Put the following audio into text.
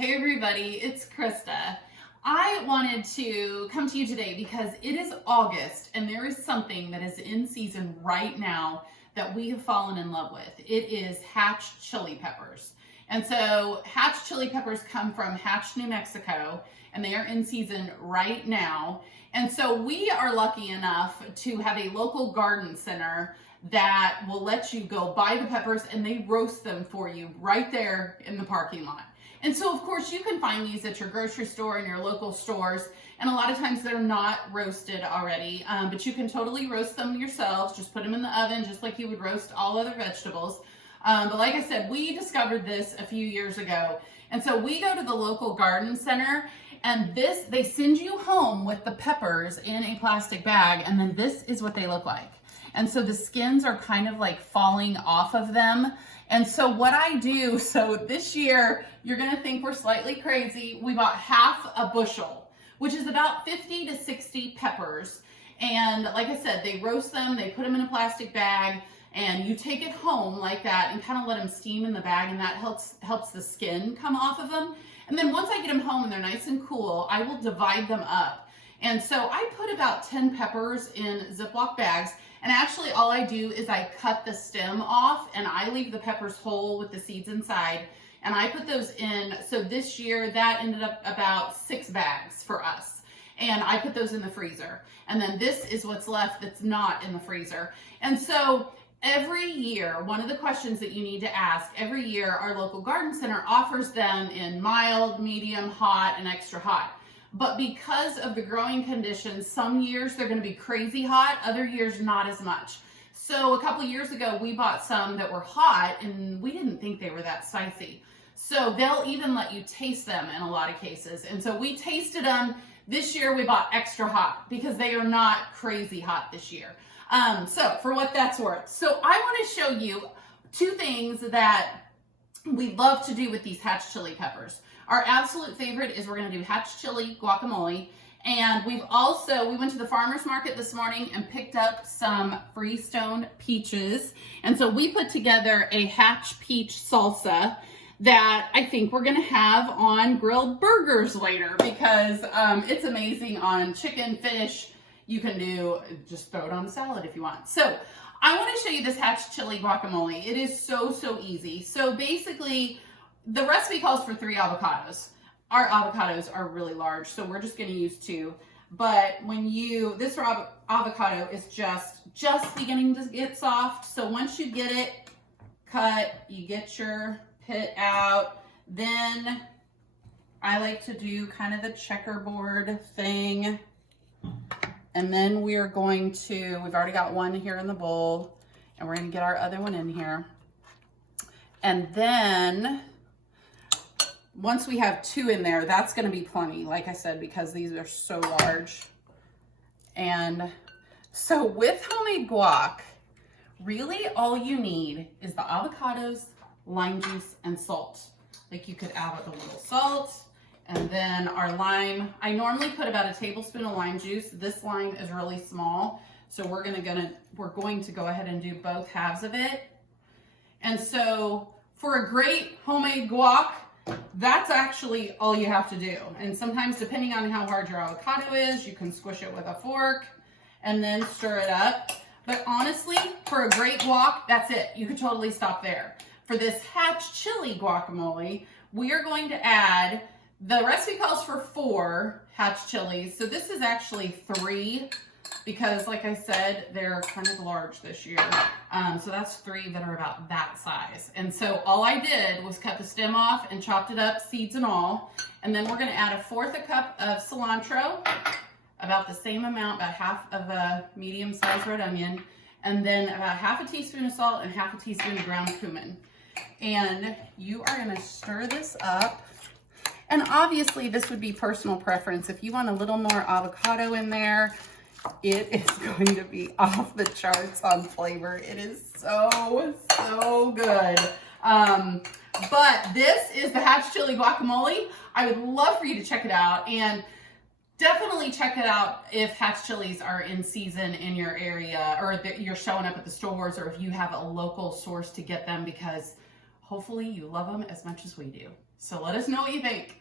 Hey everybody, it's Krista. I wanted to come to you today because it is August and there is something that is in season right now that we have fallen in love with. It is hatch chili peppers. And so hatch chili peppers come from Hatch, New Mexico, and they are in season right now. And so we are lucky enough to have a local garden center that will let you go buy the peppers and they roast them for you right there in the parking lot. And so of course you can find these at your grocery store and your local stores, and a lot of times they're not roasted already, but you can totally roast them yourselves. Just put them in the oven just like you would roast all other vegetables. But like I said, we discovered this a few years ago, and so we go to the local garden center, and they send you home with the peppers in a plastic bag, and then this is what they look like. And so the skins are kind of like falling off of them. And so what I do, so this year, you're gonna think we're slightly crazy. We bought half a bushel, which is about 50 to 60 peppers. And like I said, they roast them, they put them in a plastic bag, and you take it home like that and kind of let them steam in the bag, and that helps the skin come off of them. And then once I get them home and they're nice and cool, I will divide them up. And so I put about 10 peppers in Ziploc bags. And actually all I do is I cut the stem off and I leave the peppers whole with the seeds inside, and I put those in. So this year that ended up about 6 bags for us, and I put those in the freezer. And then this is what's left that's not in the freezer. And so every year, one of the questions that you need to ask every year, our local garden center offers them in mild, medium, hot, and extra hot. But because of the growing conditions, some years they're going to be crazy hot, other years not as much. So a couple of years ago, we bought some that were hot and we didn't think they were that spicy. So they'll even let you taste them in a lot of cases. And so we tasted them. This year we bought extra hot because they are not crazy hot this year. So for what that's worth. So I want to show you 2 things that we love to do with these hatch chili peppers. Our absolute favorite is we're going to do hatch chili guacamole. And we went to the farmer's market this morning and picked up some Freestone peaches. And so we put together a hatch peach salsa that I think we're going to have on grilled burgers later, because it's amazing on chicken, fish. You can just throw it on a salad if you want. So I want to show you this hatch chili guacamole. It is so avocados. So basically, the recipe calls for 3 avocados. Our avocados are really large, so we're just going to use 2. But this avocado is just beginning to get soft. So once you get it cut, you get your pit out. Then I like to do kind of the checkerboard thing. And then we've already got one here in the bowl, and we're going to get our other one in here. And then once we have 2 in there, that's going to be plenty, like I said, because these are so large. And so with homemade guac, really all you need is the avocados, lime juice, and salt. Like you could add a little salt, and then our lime. I normally put about a tablespoon of lime juice. This lime is really small, so we're going to go ahead and do both halves of it. And so for a great homemade guac, that's actually all you have to do. And sometimes, depending on how hard your avocado is, you can squish it with a fork and then stir it up. But honestly, for a great guac, that's it. You could totally stop there. For this hatch chili guacamole, we are going to add, the recipe calls for 4 hatch chilies. So this is actually 3, because like I said, they're kind of large this year. So that's 3 that are about that size. And so all I did was cut the stem off and chopped it up, seeds and all. And then we're going to add 1/4 cup of cilantro, about the same amount, about half of a medium-sized red onion, and then about 1/2 teaspoon of salt and 1/2 teaspoon of ground cumin. And you are going to stir this up. And obviously this would be personal preference. If you want a little more avocado in there, it is going to be off the charts on flavor. It is so good. But this is the hatch chili guacamole. I would love for you to check it out, and definitely check it out if hatch chilies are in season in your area, or if you're showing up at the stores, or if you have a local source to get them, because hopefully you love them as much as we do. So let us know what you think.